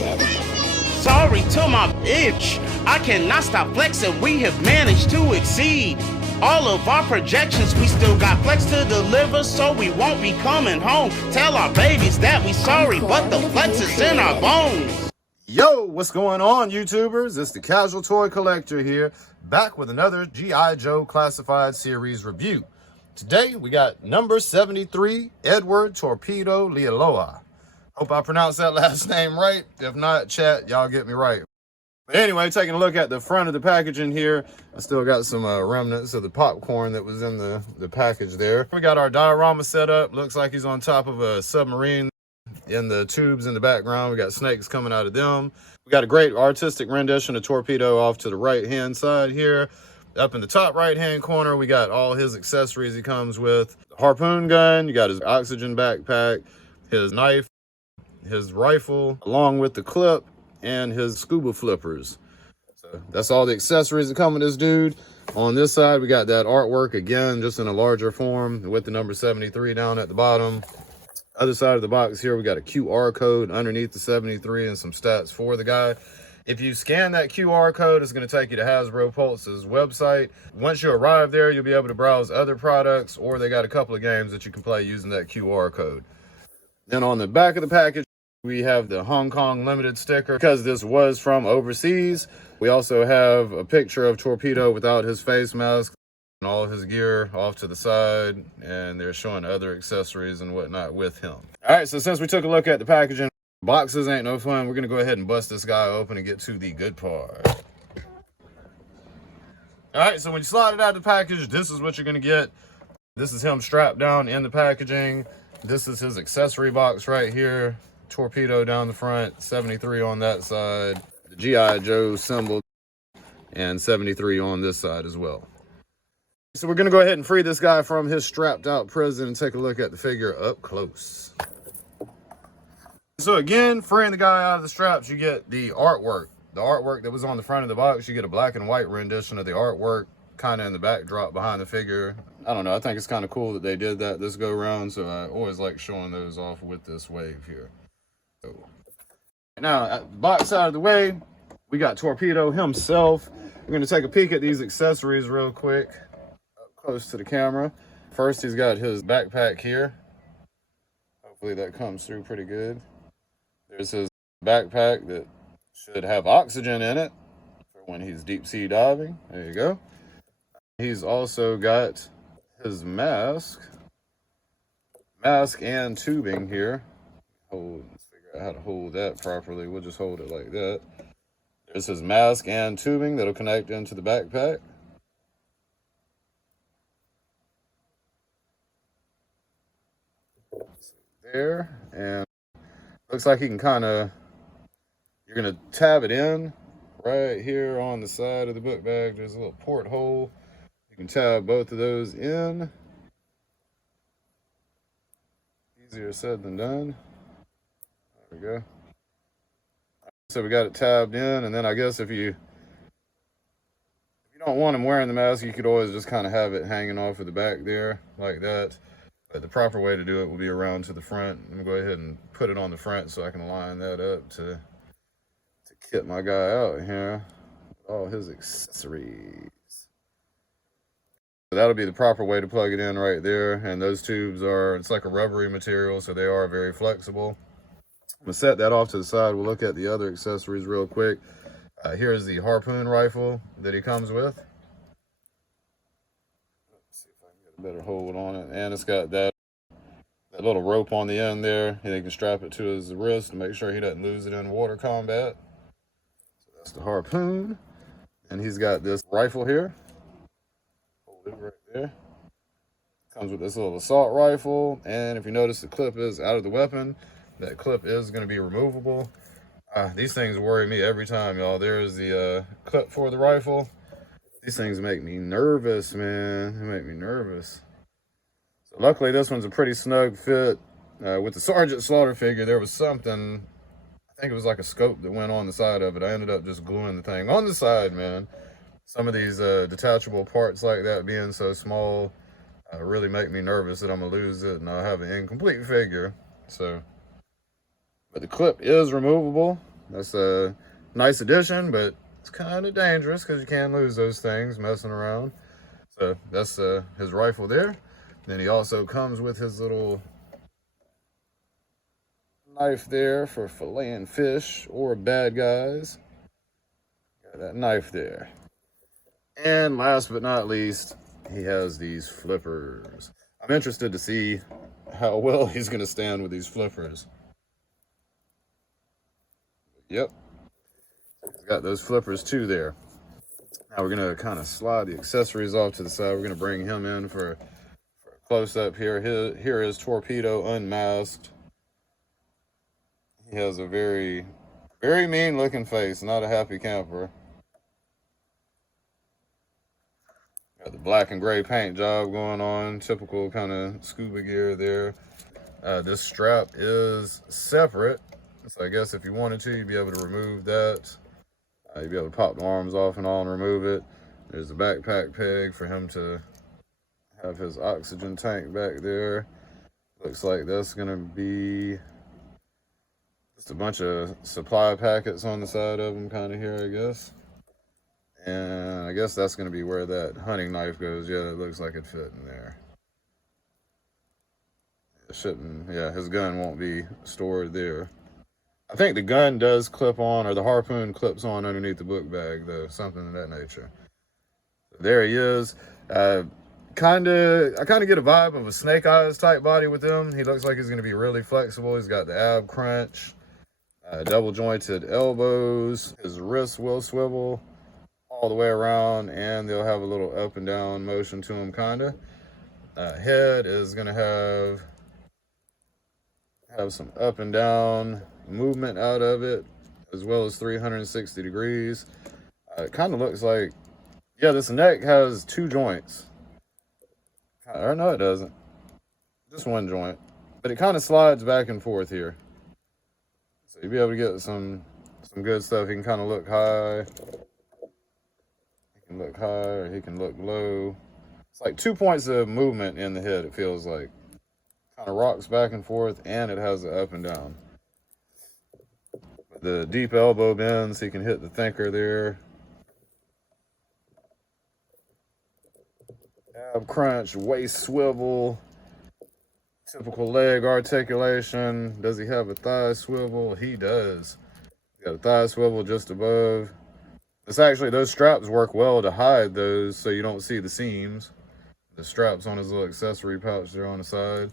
Sorry to my bitch. I cannot stop flexing. We have managed to exceed all of our projections. We still got flex to deliver, so we won't be coming home. Tell our babies that we sorry, but the flex is in our bones. Yo, what's going on, YouTubers? It's the Casual Toy Collector here, back with another G.I. Joe Classified Series review. Today, we got number 73, Edward Torpedo Leialoha. Hope I pronounced that last name right. If not, chat, y'all get me right. But anyway, taking a look at the front of the packaging here, I still got some remnants of the popcorn that was in the package there. We got our diorama set up. Looks like he's on top of a submarine. In the tubes in the background, we got snakes coming out of them. We got a great artistic rendition of Torpedo off to the right-hand side here. Up in the top right-hand corner, we got all his accessories he comes with. The harpoon gun, you got his oxygen backpack, his knife, his rifle, along with the clip, and his scuba flippers. So that's all the accessories that come with this dude. On this side, we got that artwork again, just in a larger form with the number 73 down at the bottom. Other side of the box here, we got a QR code underneath the 73 and some stats for the guy. If you scan that QR code, it's going to take you to Hasbro Pulse's website. Once you arrive there, you'll be able to browse other products, or they got a couple of games that you can play using that QR code. Then on the back of the package, we have the Hong Kong Limited sticker. Because this was from overseas, we also have a picture of Torpedo without his face mask and all his gear off to the side, and they're showing other accessories and whatnot with him. All right, so since we took a look at the packaging, boxes ain't no fun. We're gonna go ahead and bust this guy open and get to the good part. All right, so when you slide it out of the package, this is what you're gonna get. This is him strapped down in the packaging. This is his accessory box right here. Torpedo down the front, 73 on that side, the G.I. Joe symbol, and 73 on this side as well. So we're gonna go ahead and free this guy from his strapped out prison and take a look at the figure up close. So again, freeing the guy out of the straps, you get the artwork. The artwork that was on the front of the box, you get a black and white rendition of the artwork, kind of in the backdrop behind the figure. I don't know, I think it's kind of cool that they did that this go around, so I always like showing those off with this wave here. So, now, at the box out of the way, we got Torpedo himself. We're gonna take a peek at these accessories real quick. Close to the camera. First, he's got his backpack here. Hopefully that comes through pretty good. There's his backpack that should have oxygen in it for when he's deep sea diving. There you go. He's also got his mask and tubing here. Let's figure out how to hold that properly. We'll just hold it like that. There's his mask and tubing that'll connect into the backpack. There, and looks like he can kind of, you're going to tab it in right here on the side of the book bag. There's a little porthole. You can tab both of those in. Easier said than done. There we go. So we got it tabbed in, and then I guess if you don't want him wearing the mask, you could always just kind of have it hanging off of the back there like that. But the proper way to do it will be around to the front. I'm gonna go ahead and put it on the front so I can line that up to kit my guy out here with all his accessories. So that'll be the proper way to plug it in right there. And those tubes it's like a rubbery material, so they are very flexible. I'm gonna set that off to the side. We'll look at the other accessories real quick. Here's the harpoon rifle that he comes with. Better hold on it, and it's got that little rope on the end there, and he can strap it to his wrist to make sure he doesn't lose it in water combat. So that's the harpoon, and he's got this rifle here. Hold it right there. Comes with this little assault rifle, and if you notice, the clip is out of the weapon. That clip is going to be removable. These things worry me every time, y'all. There's the clip for the rifle. These things make me nervous, man. They make me nervous. So luckily, this one's a pretty snug fit. With the Sergeant Slaughter figure, there was something, I think it was like a scope that went on the side of it. I ended up just gluing the thing on the side, man. Some of these detachable parts like that being so small really make me nervous that I'm going to lose it and I'll have an incomplete figure. So, but the clip is removable. That's a nice addition, but it's kind of dangerous because you can lose those things messing around. So that's his rifle there. Then he also comes with his little knife there for filleting fish or bad guys. Got that knife there. And last but not least, he has these flippers. I'm interested to see how well he's going to stand with these flippers. Yep. He's got those flippers too there. Now we're going to kind of slide the accessories off to the side. We're going to bring him in for a close-up here. Here is Torpedo unmasked. He has a very, very mean-looking face, not a happy camper. Got the black and gray paint job going on, typical kind of scuba gear there. This strap is separate, so I guess if you wanted to, you'd be able to remove that. You'd be able to pop the arms off and all and remove it. There's a backpack peg for him to have his oxygen tank back there. Looks like that's gonna be just a bunch of supply packets on the side of him kind of here, I guess. And I guess that's going to be where that hunting knife goes. Yeah, it looks like it fit in there. It shouldn't, yeah, his gun won't be stored there. I think the gun does clip on, or the harpoon clips on underneath the book bag, though, something of that nature. So there he is. I kind of get a vibe of a Snake Eyes type body with him. He looks like he's going to be really flexible. He's got the ab crunch, double jointed elbows. His wrists will swivel all the way around, and they'll have a little up and down motion to them, kind of. Head is going to have some up and down movement out of it, as well as 360 degrees. It kind of looks like, yeah, this neck has two joints. Or no, it doesn't. Just one joint. But it kind of slides back and forth here. So you'll be able to get some good stuff. He can kind of look high. Look high, or he can look low. It's like 2 points of movement in the head, it feels like. Kind of rocks back and forth, and it has the up and down. The deep elbow bends, he can hit the thinker there. Ab crunch, waist swivel. Typical leg articulation. Does he have a thigh swivel? He does. He's got a thigh swivel just above. It's actually, those straps work well to hide those so you don't see the seams. The straps on his little accessory pouch there on the side.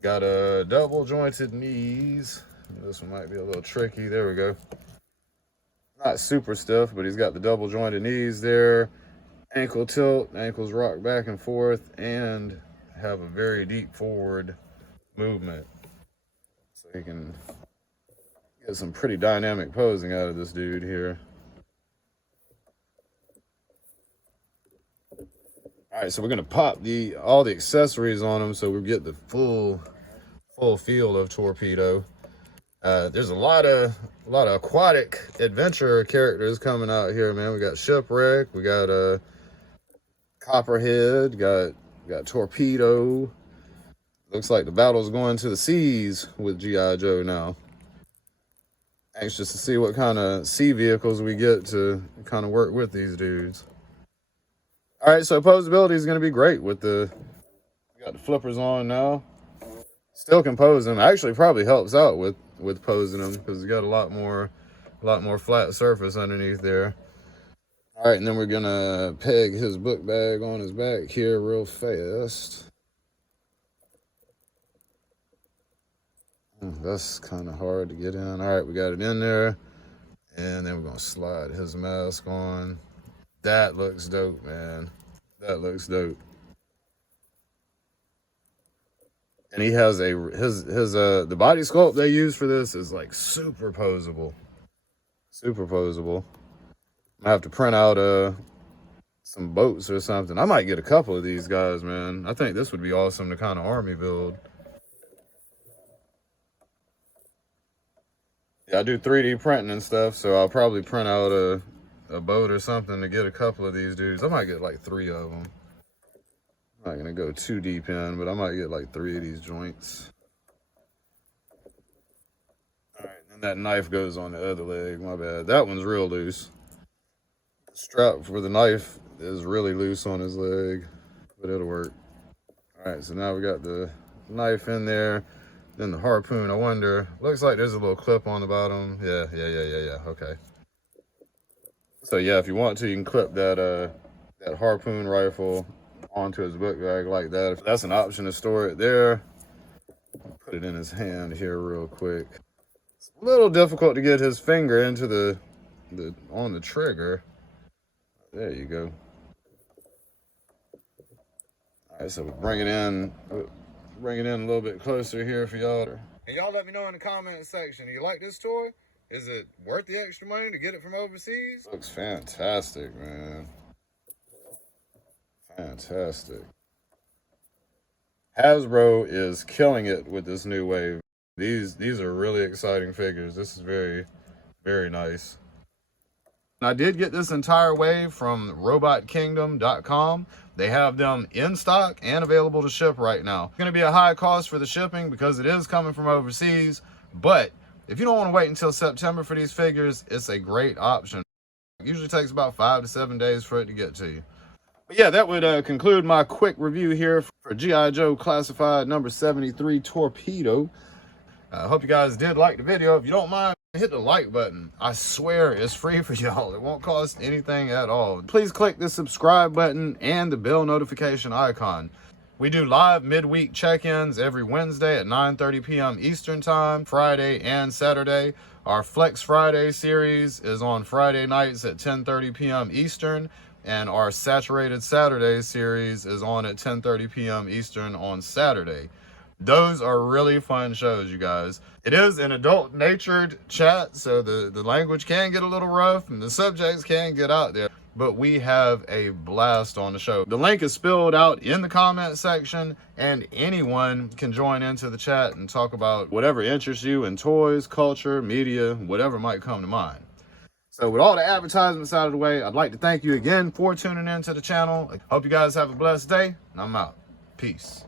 Got a double jointed knees. This one might be a little tricky. There we go. Not super stiff, but he's got the double jointed knees there. Ankle tilt, ankles rock back and forth, and have a very deep forward movement. So he can get some pretty dynamic posing out of this dude here. All right, so we're gonna pop all the accessories on him so we get the full feel of Torpedo. There's a lot of aquatic adventure characters coming out here, man. We got Shipwreck, we got Copperhead, got Torpedo. Looks like the battle's going to the seas with G.I. Joe now. Anxious to see what kind of sea vehicles we get to kind of work with these dudes. All right, so posability is going to be great with we got the flippers on now. Still can pose them. Actually, probably helps out with posing them because you got a lot more flat surface underneath there. All right, and then we're gonna peg his book bag on his back here real fast. That's kind of hard to get in. All right, we got it in there, and then we're gonna slide his mask on. That looks dope, man. That looks dope. And he has the body sculpt they use for this is like super posable. Super posable. I have to print out some boats or something. I might get a couple of these guys, man. I think this would be awesome to kind of army build. Yeah, I do 3D printing and stuff, so I'll probably print out a boat or something to get a couple of these dudes. I might get like 3 of them. I'm not gonna go too deep in, but I might get like 3 of these joints. All right, and then That knife goes on the other leg. My bad. That one's real loose. The strap for the knife is really loose on his leg, but it'll work. All right, so now we got the knife in there. Then the harpoon, I wonder, looks like there's a little clip on the bottom. Yeah, okay. So yeah, if you want to, you can clip that that harpoon rifle onto his book bag like that. If that's an option to store it there. Put it in his hand here real quick. It's a little difficult to get his finger into the on the trigger. There you go. All right, so we bring it in a little bit closer here for y'all. And y'all let me know in the comment section, do you like this toy? Is it worth the extra money to get it from overseas? Looks fantastic, man. Fantastic. Hasbro is killing it with this new wave. These are really exciting figures. This is very, very nice. I did get this entire wave from robotkingdom.com. They have them in stock and available to ship right now. It's going to be a high cost for the shipping because it is coming from overseas, but if you don't want to wait until September for these figures, it's a great option. It usually takes about 5 to 7 days for it to get to you. But yeah, that would conclude my quick review here for G.I. Joe Classified number 73 Torpedo. I hope you guys did like the video. If you don't mind, hit the like button. I swear it's free for y'all. It won't cost anything at all. Please click the subscribe button and the bell notification icon. We do live midweek check-ins every Wednesday at 9:30 p.m. Eastern Time, Friday and Saturday. Our Flex Friday series is on Friday nights at 10:30 p.m. Eastern, and our Saturated Saturday series is on at 10:30 p.m. Eastern on Saturday. Those are really fun shows, you guys. It is an adult-natured chat, so the language can get a little rough and the subjects can get out there, but we have a blast on the show. The link is spelled out in the comment section, and anyone can join into the chat and talk about whatever interests you in toys, culture, media, whatever might come to mind. So with all the advertisements out of the way, I'd like to thank you again for tuning into the channel. I hope you guys have a blessed day, and I'm out. Peace.